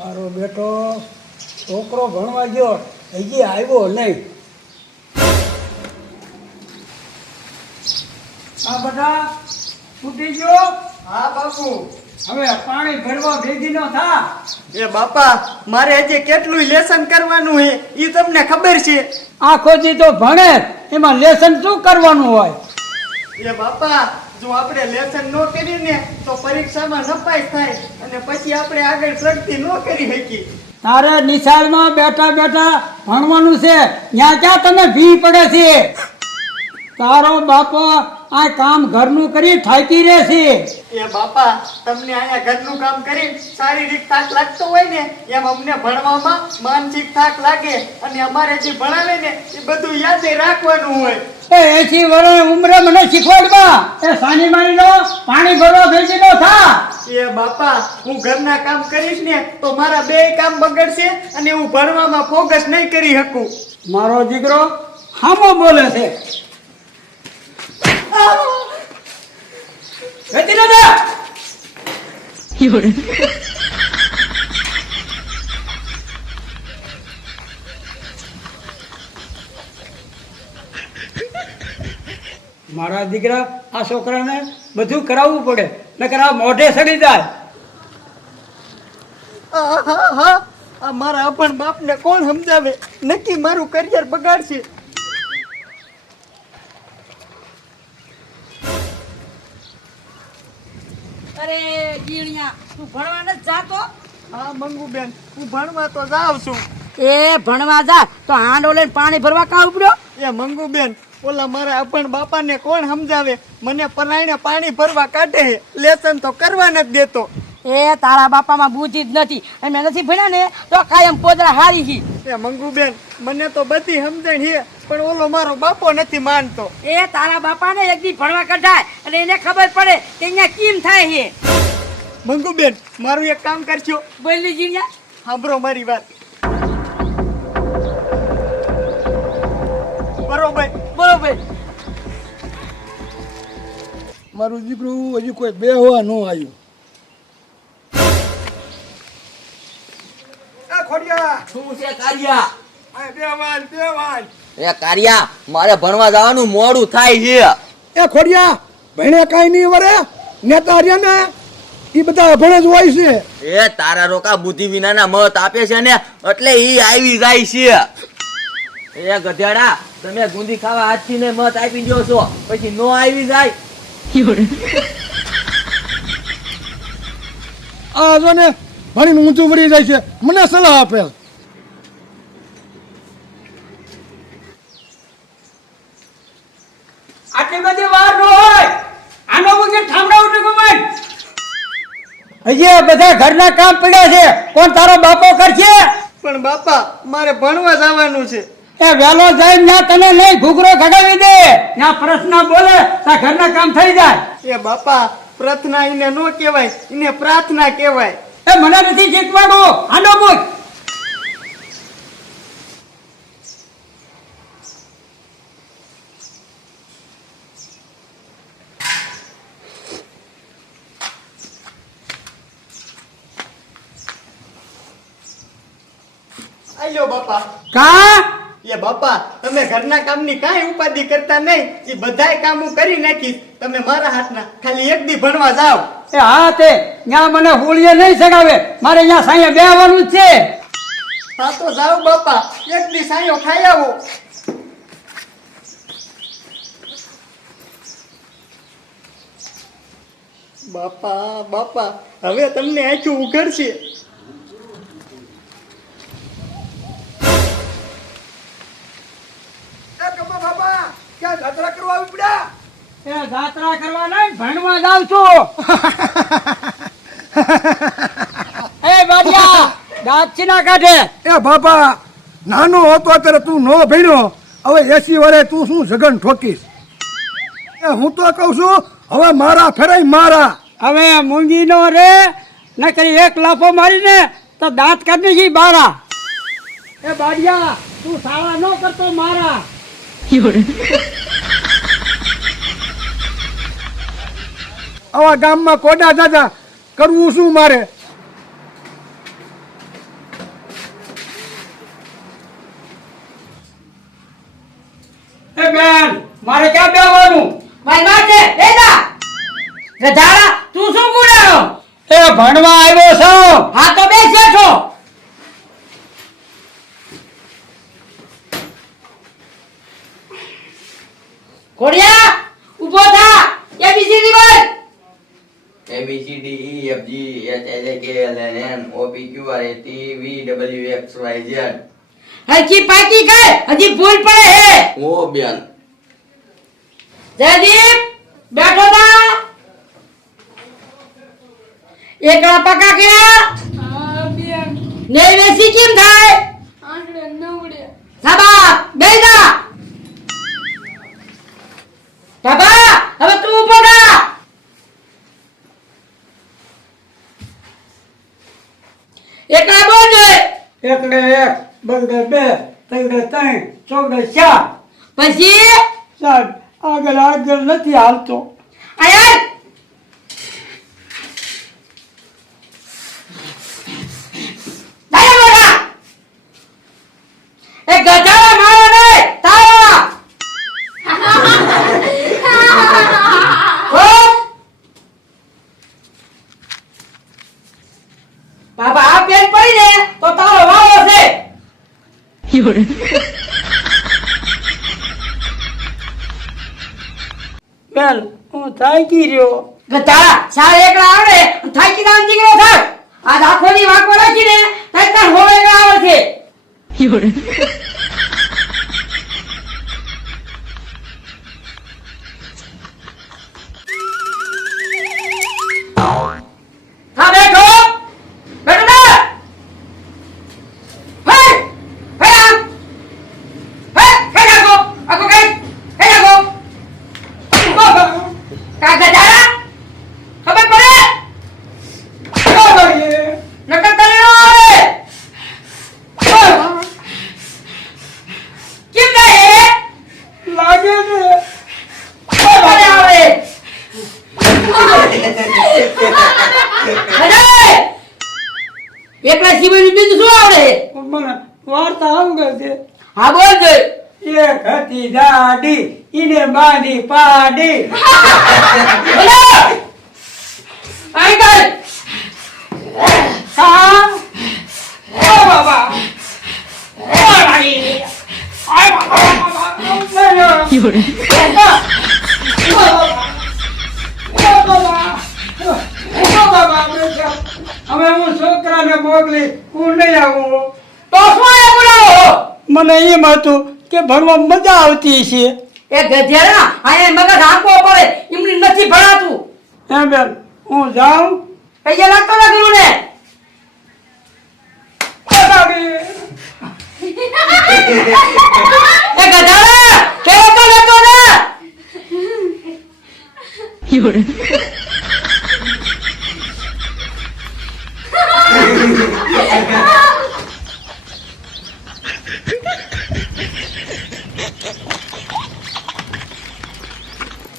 મારો બેટો છોકરો ભણવા ગયો હજી આવ્યો નહીં. આ બધા ફૂટી ગયો. હા બાપુ. હવે પાણી ભરવા ભેગી ન થા. એ બાપા મારે હજી કેટલું લેસન કરવાનું છે ઈ તમને ખબર છે? આખો દી તો ભણે એમાં લેસન શું કરવાનું હોય? એ બાપા જો આપણે લેસન ન કરીએ ને તો પરીક્ષામાં નપાસ થાય અને પછી આપણે આગળ પ્રગતિ ન કરી શકીએ. તારે નિશાળમાં બેઠા બેઠા ભણવાનું છે, ત્યાં ક્યાં તને ભી પડે છે? તારો બાપો આ કામ ઘરનું કરી થાકી રહે છે. એ બાપા તમને અહીંયા ઘરનું કામ કરી શારીરિક થાક લાગતો હોય ને એમ અમને ભણવામાં માનસિક થાક લાગે અને અમારે જે ભણાવે ને એ બધું યાદ રાખવાનું હોય. 80 વર્ષ ઉંમરે મને શીખવાડવા એ સાની માની નો પાણી ભરવા ભેગી નો થા. એ બાપા હું ઘરના કામ કરીશ ને તો મારા બે કામ બગડશે અને હું ભણવામાં ફોકસ નહીં કરી શકું. મારો દીકરો હામો બોલે છે. વેતી ન જા. મારા દીકરા આ છોકરાને બધું કરાવવું પડે નકર આ મોઢે સડી જાય. આ મારા અભણ બાપને કોણ સમજાવે? નક્કી મારું કરિયર બગાડશે. અરે જીણિયા તું ભણવા નથી જાતો? હા મંગુબેન હું ભણવા તો જાઉં છું. એ ભણવા જા તો હાંડો લઈને પાણી ભરવા કાં ઉપડ્યો? એ મંગુબેન ઓલા મારા અભણ બાપાને કોણ સમજાવે? મને પરાયણે પાણી ભરવા કાઢે છે, લેસન તો કરવા નથી દેતો. એ તારા બાપામાં બુદ્ધિ જ નથી. અમે નથી ભણ્યા ને તો કાયમ પોદરા હારી છી. એ મંગુબેન મને તો બધી સમજણ છે પણ ઓલો મારો બાપો નથી માનતો. એ તારા બાપાને એક દી ભણવા કઢાય અને એને ખબર પડે કે અહીંયા કેમ થાય છે. મંગુબેન મારું એક કામ કરજો. બોલી જીણિયા. સાંભળો મારી વાત. બરોબર બરોબર. મારું દીકરું હજી કોઈ બેહવા ન આવ્યું. શું છે કારિયા? બેવાલ એ કારિયા મારે ભણવા જવાનું મોડું થાય છે. એ ખોડિયા ભણે કાંઈ નહીં વરે નેતા રહ્યા ને એ બધા ભણે જ હોય છે. એ તારા રોકા બુદ્ધિ વિનાના મત આપે છે ને એટલે ઈ આવી જાય છે. એ ગધેડા તમે ગુંદી ખાવા હાથથી ને મત આપી દો છો પછી નો આવી જાય. આ જો ને ભણીને ઊંચું વળી જાય છે, મને સલાહ આપે. આટલી બધી વાર ન હોય. આનો વગર ઠામડા ઉઠી ગુમાય. હજી બધા ઘરના કામ પડ્યા છે, કોણ તારો બાપો કરશે? પણ બાપા મારે ભણવા જવાનું છે. એ વેલો જાય ત્યાં તને નહીં ઘૂઘરો ઘડાવી દે, ત્યાં પ્રશ્ન બોલે ત્યાં ઘરના કામ થઈ જાય. એ બાપા પ્રાર્થના એને નો કહેવાય, એને પ્રાર્થના કહેવાય. એ મને નથી શીખવાડવું. આનો બોલ. આલ્યો બાપા. કા એ બાપા તમે ઘરના કામની કાંઈ ઉપાધિ કરતા નહીં, એ બધાય કામ હું કરી નાખીશ. તમે મારા હાથના ખાલી એક દી ભણવા જાઓ. એ હા તે ત્યાં મને હોળીએ નહીં સગાવે, મારે અહીંયા સાંયે બેહવાનું જ છે. હા તો જાઓ બાપા, એક દી સાયો ખાઈ આવો. બાપા બાપા હવે તમને આંખું ઉઘડશે. જાત્રા કરવા આવી પડ્યા. એ જાત્રા કરવા નહીં, ભણવા જાઉં છું. એ બાડિયા દાંત ના કાઢે. એ બાપા નાનો હતો ત્યારે તું નો ભણ્યો, હવે 80 વર્ષે તું શું જગન ઠોકીશ? એ હું તો કહું છું હવે મારા ફેરાય મારા. હવે મૂંગી નો રે નકરી એક લાફો મારીને તો દાંત કાઢી છે બારા. એ બાડિયા તું સાળા ન કરતો મારા. આવા ગામમાં કોડા દાદા કરવું શું મારે? મારે ક્યાં બેવાનું? મારી માં છે બેજા ગધાડા તું શું કુડાનો એ ભણવા આવ્યો છું. હા તો બેસ બેઠો કોડિયા ઊભો થા એબીસીડી બોલ A B C D E F G H I J K L M N O P Q R S T V W X Y Z. હજી પાકી કર હજી ભૂલ પડે હે ઓ બેન. જયદીપ બેઠો થા એકલા પકા ગયા ને વેસી કેમ થાય સાબા બેજા બાબા હવે તું ઊભો થા એકલા બોલ દે એકડે એક, બગડે બે, ત્રગડે ત્રણ, ચોગડે ચાર. પછી સાહેબ આગળ આગળ નથી હાલતો. આયર દાયા બોલા એ ગધાડા મારો ને તારા ઓ બાબા આ પેન પડી ને તો તારો વારો છે બેન હું થાકી રહ્યો. ગધાડા સાર એકલા આવડે થાકી દાન દીકરો થાક આજ આખોની વાકો રાખીને તાર હો એકલા આવડે હા બેઠો બેઠો ના હે હે આમ હે કઈ નાખો આખો કઈ નાખો કા ગધાડા ખબર પડે નકર કરે નો આવે કેમ થાય લાગે ને પડે આવે અરે એકલા સિવાયનું બીજું શું આવડે મને વાર્તા આવડે છે. હા બોલ દે એક હતી દાડી ઈને બાંધી પાડી. બોલો આઈ ગઈ હા ઓ બાબા ઓ લાગી આય બાબા હવે હું છોકરાને મોકલી હું નહીં આવું. તો શું એ બોલાવો મને એમ હતું કે ભણવા મજા આવતી છે. એ ગધેડા આયા મગજ આંકો પડે એમની નથી ભણાતું હે બેન હું જાઉં. પૈયા લાગતો ના ગુરુ ને એ ગધેડા કેવો તો લેતો ને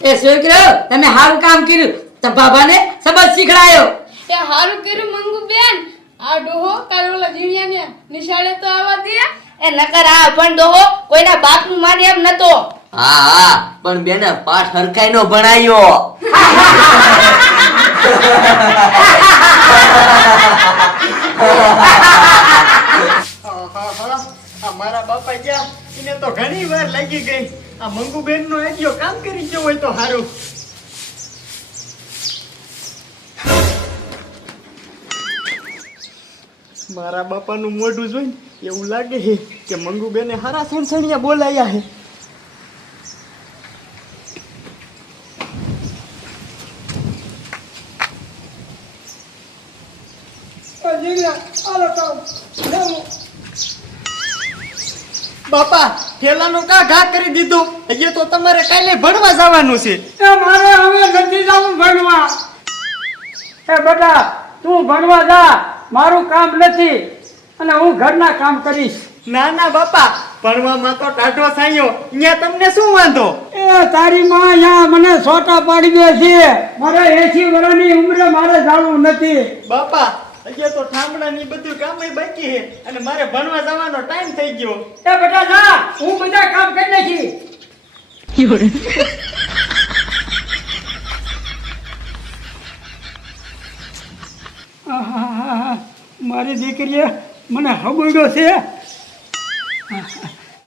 એ છોકરો તમે સારું કામ કર્યું તો બાબાને સબક શીખડાયો એ હારું કર્યું મંગુ બેન આ ડોહો કારોલા જીણિયાને નિશાળે તો આવવા દે એ નકર આ પણ ડોહો કોઈના બાપનું માને એમ નતો. હા હા પણ બેને પાઠ હરખાઈ નો ભણાયો. આ મારા બાપા ગયા એને તો ઘણી વાર લાગી ગઈ. આ મંગુબેન નો આઈડિયો કામ કરી ગયો હોય તો સારું. મારા બાપાનું મોઢું જોઈને એવું લાગે છે કે મંગુબેને હારા સણસણિયા બોલાયા છે. બાપા થેલાનું કા ઘા કરી દીધું? અહીંયા તો તમારે કાલે ભણવા જવાનું છે. એ મારે હવે નથી જવું ભણવા. એ બેટા તું ભણવા જા, મારું કામ નથી અને હું ઘરના કામ કરીશ. ના ના બાપા, ભણવામાં તો ટાઢો સાયો, અહીંયા તમને શું વાંધો? એ તારી માં અહીંયા મને સોટા પાડી દે છે. મારે 80 વર્ષની ઉંમરે મારે જાણવું નથી. બાપા અહીંયા તો ઠામડાની બધું કામ બાકી છે અને મારે ભણવા જવાનો ટાઈમ થઈ ગયો. એ બેટા જા, હું બધા કામ કરી નાખી. આહાહાહા. મારી દીકરીએ મને હબોડ્યો છે